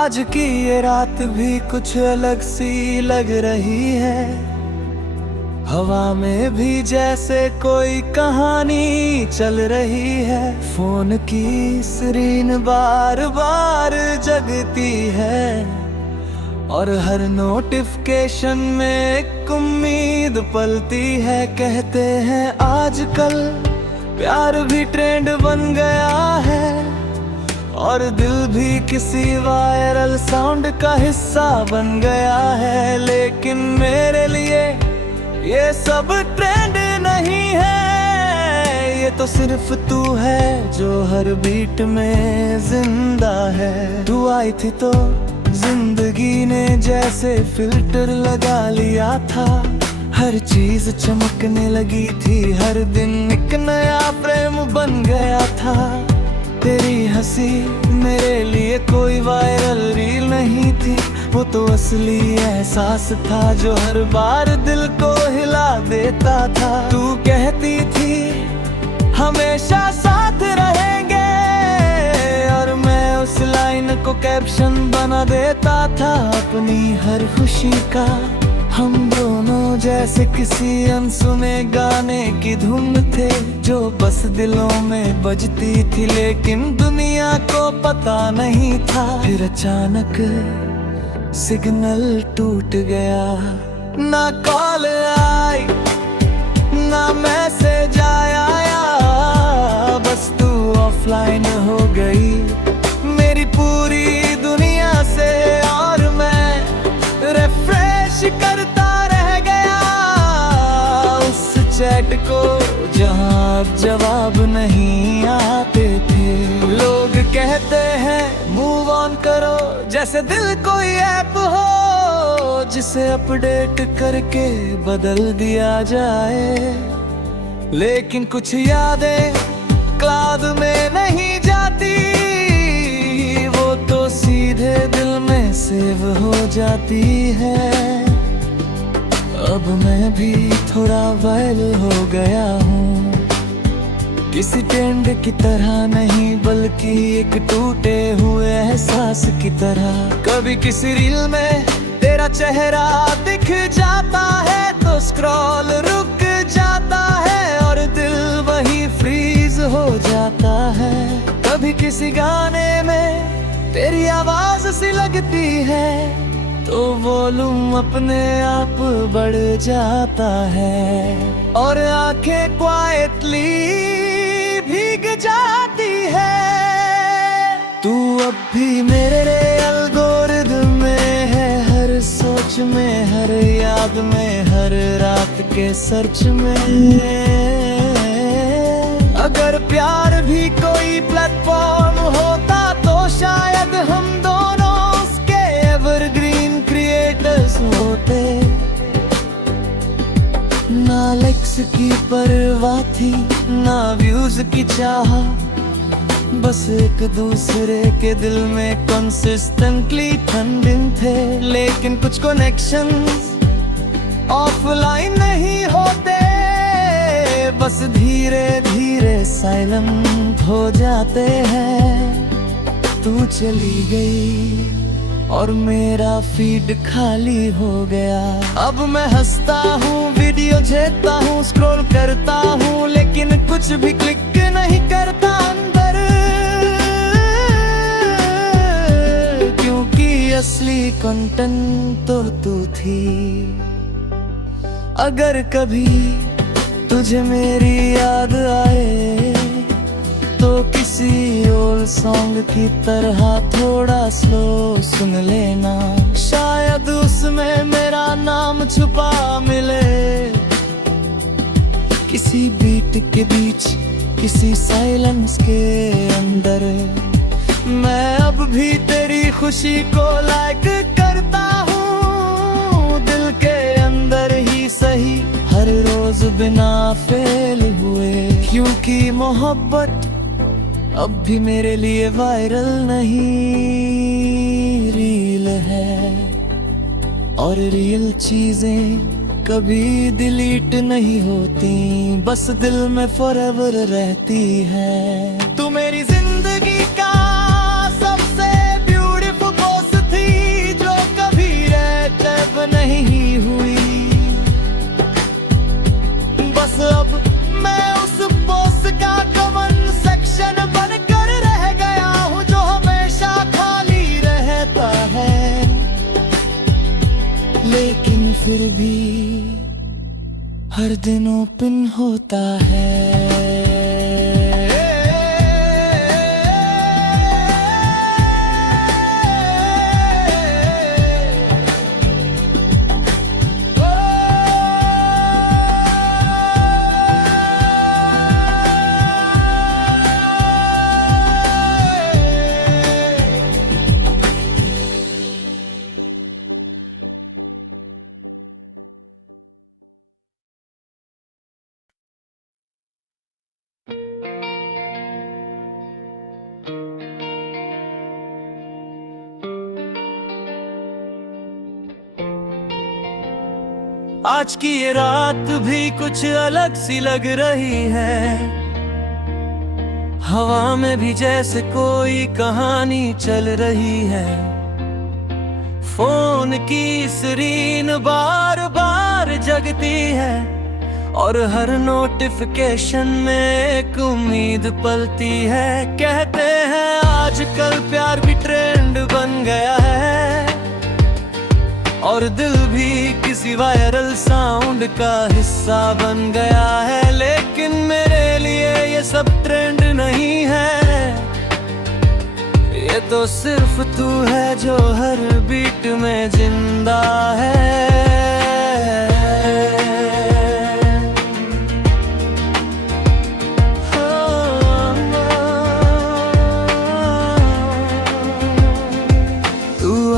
आज की ये रात भी कुछ अलग सी लग रही है। हवा में भी जैसे कोई कहानी चल रही है। फोन की स्क्रीन बार बार जगती है और हर नोटिफिकेशन में एक उम्मीद पलती है। कहते हैं आजकल प्यार भी ट्रेंड बन गया है और दिल भी किसी वायरल साउंड का हिस्सा बन गया है। लेकिन मेरे लिए ये सब ट्रेंड नहीं है, ये तो सिर्फ तू है जो हर बीट में जिंदा है। तू आई थी तो जिंदगी ने जैसे फिल्टर लगा लिया था। हर चीज चमकने लगी थी, हर दिन एक नया फ्रेम बन गया था। तेरी हंसी मेरे लिए कोई वायरल रील नहीं थी, वो तो असली एहसास था जो हर बार दिल को हिला देता था। तू कहती थी हमेशा साथ रहेंगे और मैं उस लाइन को कैप्शन बना देता था अपनी हर खुशी का। हम दोनों जैसे किसी अनसुने गाने की धुन थे जो बस दिलों में बजती थी, लेकिन दुनिया को पता नहीं था। फिर अचानक सिग्नल टूट गया, ना कॉल आई ना मैसेज आया, बस तू ऑफलाइन हो गई मेरी पूरी दुनिया से। और मैं रिफ्रेश करता रह गया उस चैट को जहां जवाब नहीं आते थे। लोग कहते हैं मूव ऑन करो, जैसे दिल कोई ऐप हो जिसे अपडेट करके बदल दिया जाए। लेकिन कुछ यादें क्लाउड में नहीं जाती, वो तो सीधे दिल में सेव हो जाती है। अब मैं भी थोड़ा वायरल हो गया हूँ, किसी ट्रेंड की तरह नहीं बल्कि एक टूटे हुए एहसास की तरह। कभी किसी रील में तेरा चेहरा दिख जाता है तो स्क्रॉल रुक जाता है और दिल वही फ्रीज हो जाता है। कभी किसी गाने में तेरी आवाज सी लगती है तो वॉल्यूम अपने आप बढ़ जाता है और आंखें क्वाइटली भीग जाती है। तू अब भी मेरे एल्गोरिदम में है, हर सोच में, हर याद में, हर रात के सर्च में। अगर प्यार भी कोई प्लेटफॉर्म होता तो शायद हम दोनों उसके एवरग्रीन क्रिएटर्स होते। ना लाइक्स की परवाह थी ना व्यूज की चाह, बस एक दूसरे के दिल में कंसिस्टेंटली ठंडिन थे। लेकिन कुछ कनेक्शंस ऑफलाइन नहीं होते, बस धीरे धीरे साइलेंट हो जाते हैं। तू चली गई और मेरा फीड खाली हो गया। अब मैं हंसता हूँ, वीडियो देखता हूँ, स्क्रॉल करता हूँ, लेकिन कुछ भी क्लिक नहीं करता अंदर, क्योंकि असली कंटेंट तो तू थी। अगर कभी तुझे मेरी याद आए तो किसी ओल्ड सॉन्ग की तरह थोड़ा स्लो सुन लेना, शायद उसमें मेरा नाम छुपा मिले। किसी बीट के बीच, किसी साइलेंस के अंदर, मैं अब भी तेरी खुशी को लाइक करता हूँ, दिल के अंदर ही सही, हर रोज बिना फेल हुए। क्योंकि मोहब्बत अब भी मेरे लिए वायरल नहीं रील है, और रियल चीजें कभी डिलीट नहीं होती, बस दिल में फॉरएवर रहती है। तू मेरी जिंदगी का सबसे ब्यूटीफुल पोस्ट लेकिन फिर भी हर दिन ओपन होता है। आज की ये रात भी कुछ अलग सी लग रही है, हवा में भी जैसे कोई कहानी चल रही है। फोन की स्क्रीन बार बार जगती है और हर नोटिफिकेशन में एक उम्मीद पलती है। कहते हैं आजकल प्यार भी ट्रेंड बन गया है और दिल भी किसी वायरल साउंड का हिस्सा बन गया है। लेकिन मेरे लिए ये सब ट्रेंड नहीं है, ये तो सिर्फ तू है जो हर बीट में जिंदा है।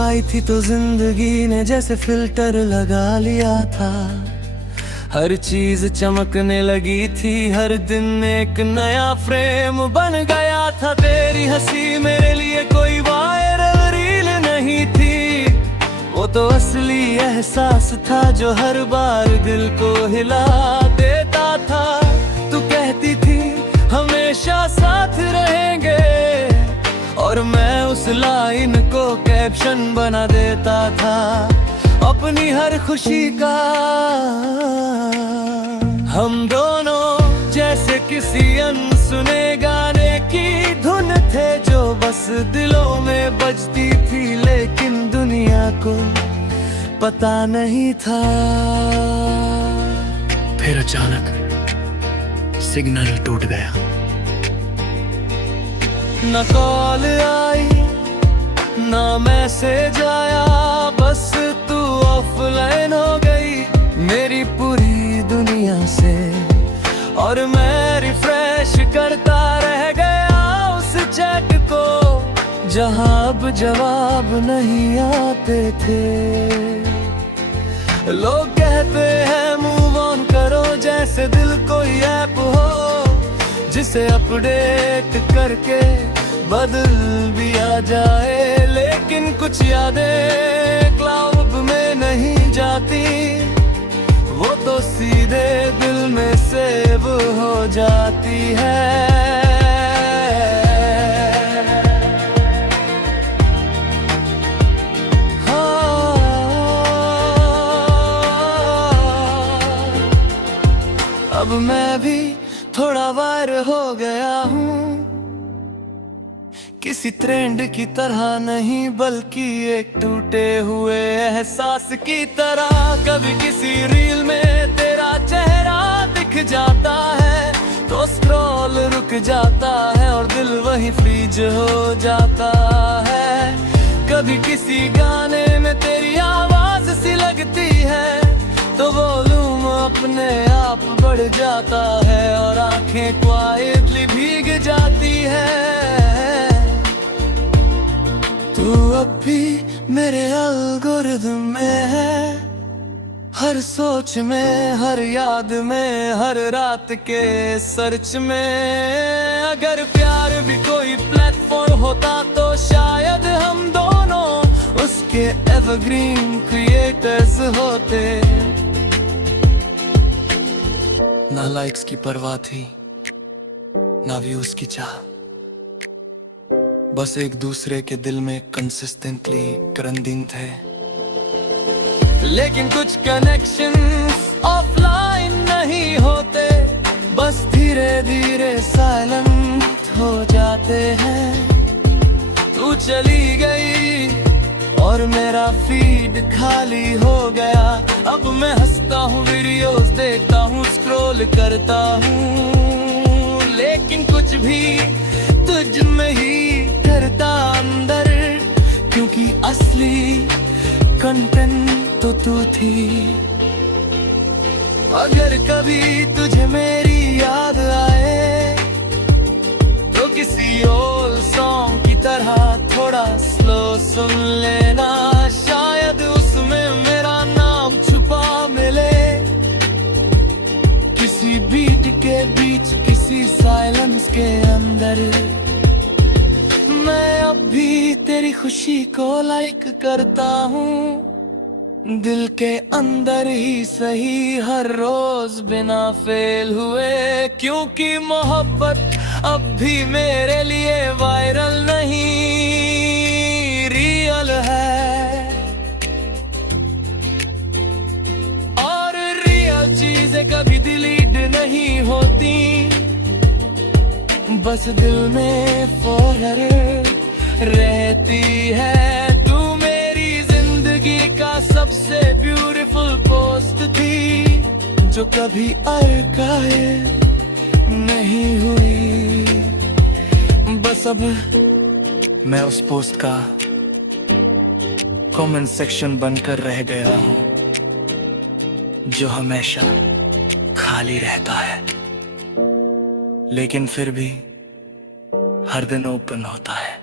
आई थी तो जिंदगी ने जैसे फिल्टर लगा लिया था, हर चीज चमकने लगी थी, हर दिन एक नया फ्रेम बन गया था। तेरी हंसी मेरे लिए कोई वायरल रील नहीं थी, वो तो असली एहसास था जो हर बार दिल को हिला देता था। तू कहती थी हमेशा साथ रहेंगे और मैं उस लाइन को कैप्शन बना देता था अपनी हर खुशी का। हम दोनों जैसे किसी अनसुने गाने की धुन थे जो बस दिलों में बजती थी, लेकिन दुनिया को पता नहीं था। फिर अचानक सिग्नल टूट गया, न कॉल आई न मैसेज आया, बस तू ऑफलाइन हो गई मेरी पूरी दुनिया से। और मैं रिफ्रेश करता रह गया उस चैट को जहां अब जवाब नहीं आते थे। लोग कहते हैं मूव ऑन करो, जैसे दिल कोई ऐप हो जिसे अपडेट करके बदल भी आ जाए। लेकिन कुछ यादें क्लाउड में नहीं जाती, वो तो सीधे दिल में सेव हो जाती है। अब मैं भी थोड़ा वायरल हो गया हूँ, किसी ट्रेंड की तरह नहीं बल्कि एक टूटे हुए एहसास की तरह। कभी किसी रील में तेरा चेहरा दिख जाता है तो स्क्रॉल रुक जाता है और दिल वही फ्रीज हो जाता है। कभी किसी गाने में तेरी आवाज सी लगती है तो वॉल्यूम अपने आप बढ़ जाता है और आंखें क्वाइटली भीग जाती है। तू अब भी मेरे एल्गोरिदम में है, हर सोच में, हर याद में, हर रात के सर्च में। अगर प्यार भी कोई प्लेटफॉर्म होता तो शायद हम दोनों उसके एवरग्रीन क्रिएटर्स होते। ना लाइक्स की परवाह थी ना व्यूज की चाह, बस एक दूसरे के दिल में कंसिस्टेंटली करंदिन थे। लेकिन कुछ कनेक्शंस ऑफलाइन नहीं होते, बस धीरे धीरे साइलेंट हो जाते हैं। तू चली गई और मेरा फीड खाली हो अब मैं हंसता हूँ, वीडियोस देखता हूँ, स्क्रॉल करता हूँ, लेकिन कुछ भी तुझ में ही करता अंदर, क्योंकि असली कंटेंट तो तू थी। अगर कभी तुझे मेरी याद आए तो किसी ओल्ड सॉन्ग की तरह थोड़ा स्लो सुन लेना, शायद उसमें मेरा नाम छुपा मिले, किसी बीट के बीच, किसी साइलेंस के अंदर। मैं अब भी तेरी खुशी को लाइक करता हूँ, दिल के अंदर ही सही, हर रोज बिना फेल हुए, क्योंकि मोहब्बत अब भी मेरे लिए वायरल नहीं, रियल है। और रियल चीजें कभी डिलीट नहीं होती, बस दिल में फॉरएवर रहती है। तू मेरी जिंदगी का सबसे ब्यूटीफुल पोस्ट थी, जो कभी आर्काइव नहीं हुई। बस अब मैं उस पोस्ट का कमेंट सेक्शन बनकर रह गया हूँ, जो हमेशा खाली रहता है, लेकिन फिर भी हर दिन ओपन होता है।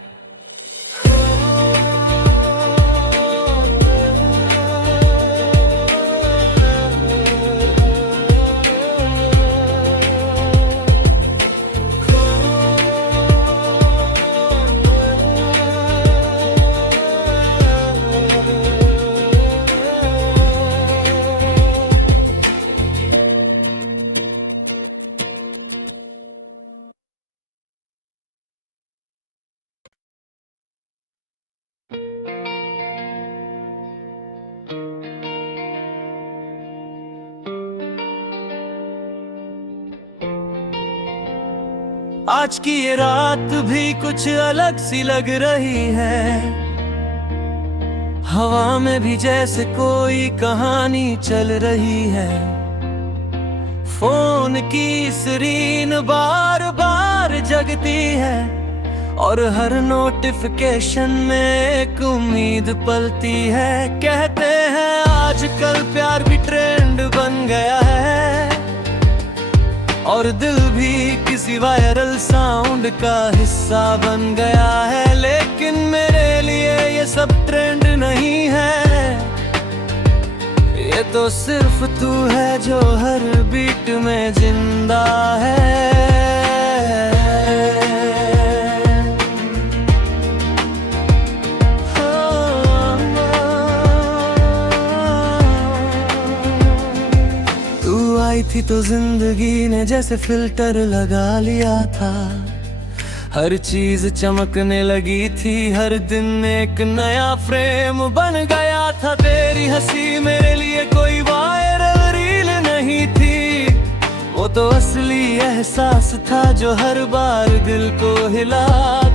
आज की ये रात भी कुछ अलग सी लग रही है, हवा में भी जैसे कोई कहानी चल रही है। फोन की स्क्रीन बार बार जगती है, और हर नोटिफिकेशन में एक उम्मीद पलती है। कहते हैं आजकल प्यार भी ट्रेंड बन गया है, और दिल भी किसी वायरल साउंड का हिस्सा बन गया है। लेकिन मेरे लिए ये सब ट्रेंड नहीं है, ये तो सिर्फ तू है जो हर बीट में जिंदा है। आई थी तो जिंदगी ने जैसे फिल्टर लगा लिया था, हर चीज चमकने लगी थी, हर दिन एक नया फ्रेम बन गया था। तेरी हंसी मेरे लिए कोई वायरल रील नहीं थी, वो तो असली एहसास था जो हर बार दिल को हिला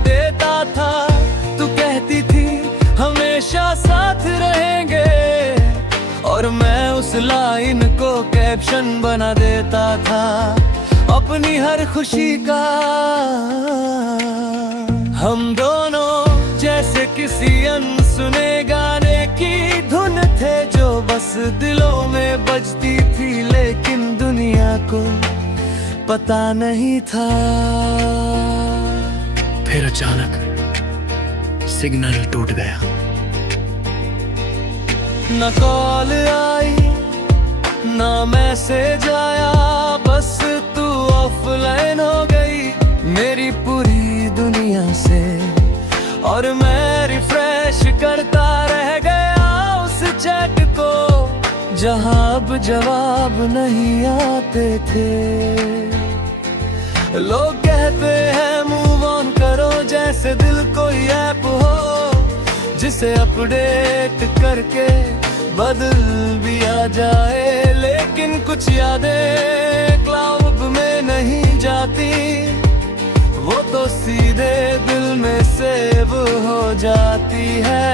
देता था। तू कहती थी हमेशा साथ रहेंगे, और मैं उस लाइन को कैप्शन बना देता था अपनी हर खुशी का। हम दोनों जैसे किसी अनसुने गाने की धुन थे, जो बस दिलों में बजती थी, लेकिन दुनिया को पता नहीं था। फिर अचानक सिग्नल टूट गया, न कॉल आई न मैसेज आया, बस तू ऑफलाइन हो गई मेरी पूरी दुनिया से। और मैं रिफ्रेश करता रह गया उस चैट को, जहां अब जवाब नहीं आते थे। लोग कहते हैं मूव ऑन करो, जैसे दिल कोई ऐप हो जिसे अपडेट करके बदल भी आ जाए। लेकिन कुछ यादें क्लाउड में नहीं जाती, वो तो सीधे दिल में सेव हो जाती है।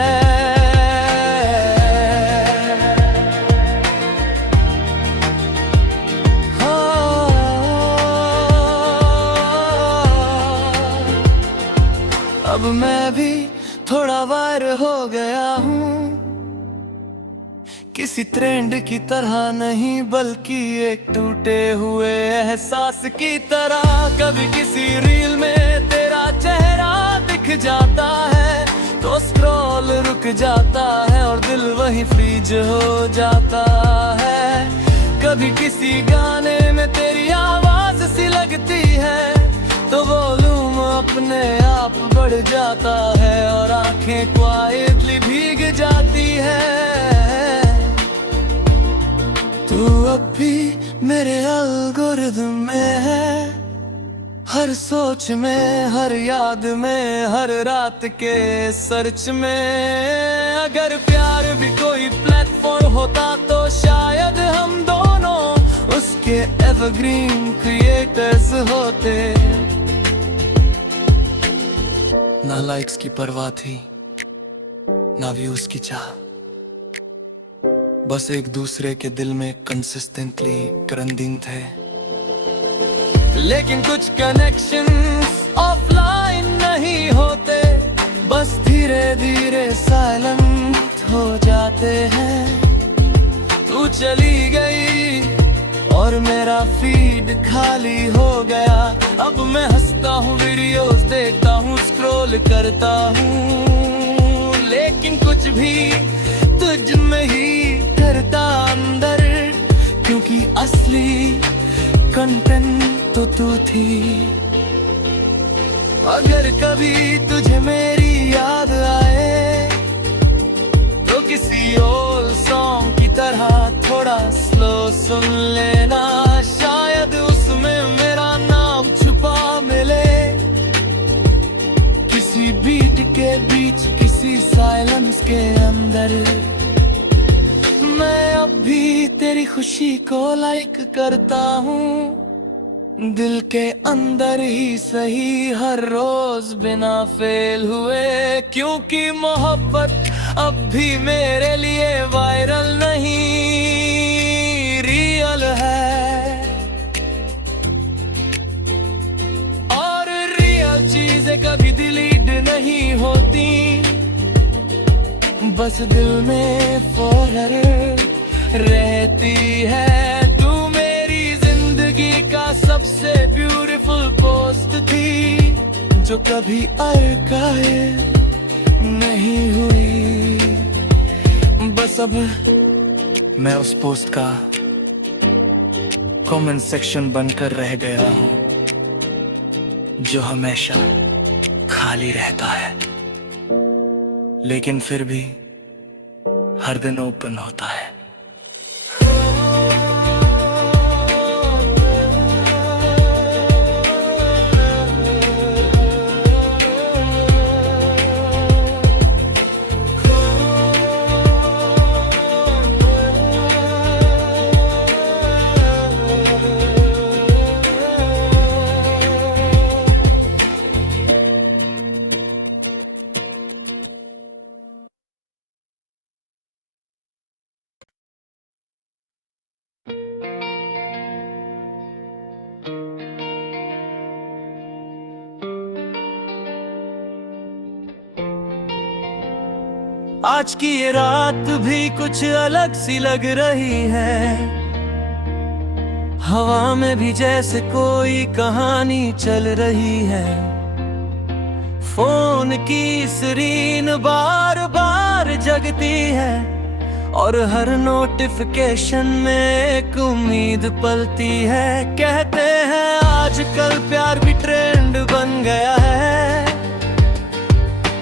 किसी ट्रेंड की तरह नहीं, बल्कि एक टूटे हुए एहसास की तरह। कभी किसी रील में तेरा चेहरा दिख जाता है तो स्क्रॉल रुक जाता है और दिल वहीं फ्रीज हो जाता है। कभी किसी गाने में तेरी आवाज सी लगती है तो वॉल्यूम अपने आप बढ़ जाता है और आंखें क्वाइटली भीग जाती है। तू अब भी मेरे एल्गोरिथम में है, हर सोच में, हर याद में, हर रात के सर्च में। अगर प्यार भी कोई प्लेटफॉर्म होता तो शायद हम दोनों उसके एवरग्रीन क्रिएटर्स होते। ना लाइक्स की परवाह थी, ना व्यूज की चाह, बस एक दूसरे के दिल में कंसिस्टेंटली ग्रंथिंग थे। लेकिन कुछ कनेक्शंस ऑफलाइन नहीं होते, बस धीरे धीरे साइलेंट हो जाते हैं। तू चली गई और मेरा फीड खाली हो गया। अब मैं हंसता हूँ, वीडियोस देखता हूँ, स्क्रॉल करता हूँ, लेकिन कुछ भी तुझ में ही करता अंदर, क्योंकि असली कंटेंट तो तू थी। अगर कभी तुझे मेरी याद आए तो किसी ओल्ड सॉन्ग की तरह थोड़ा स्लो सुन लेना, शायद उसमें मेरा नाम छुपा मिले। किसी बीट के बीच, किसी साइलेंस के अंदर। मैं अब भी तेरी खुशी को लाइक करता हूँ, दिल के अंदर ही सही, हर रोज बिना फेल हुए। क्योंकि मोहब्बत अब भी मेरे लिए वायरल नहीं, रियल है। और रियल चीजें कभी डिलीट नहीं होती, बस दिल में फॉरएवर रहती है। तू मेरी जिंदगी का सबसे ब्यूटीफुल पोस्ट थी, जो कभी आर्काइव नहीं हुई। बस अब मैं उस पोस्ट का कमेंट सेक्शन बनकर रह गया हूँ, जो हमेशा खाली रहता है, लेकिन फिर भी हर दिन ओपन होता है। आज की ये रात भी कुछ अलग सी लग रही है, हवा में भी जैसे कोई कहानी चल रही है। फोन की स्क्रीन बार बार जगती है और हर नोटिफिकेशन में एक उम्मीद पलती है। कहते हैं आजकल प्यार भी ट्रेंड बन गया है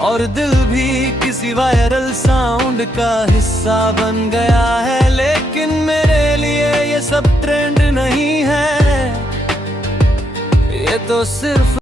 और दिल भी किसी वायरल साउंड का हिस्सा बन गया है। लेकिन मेरे लिए ये सब ट्रेंड नहीं है, ये तो सिर्फ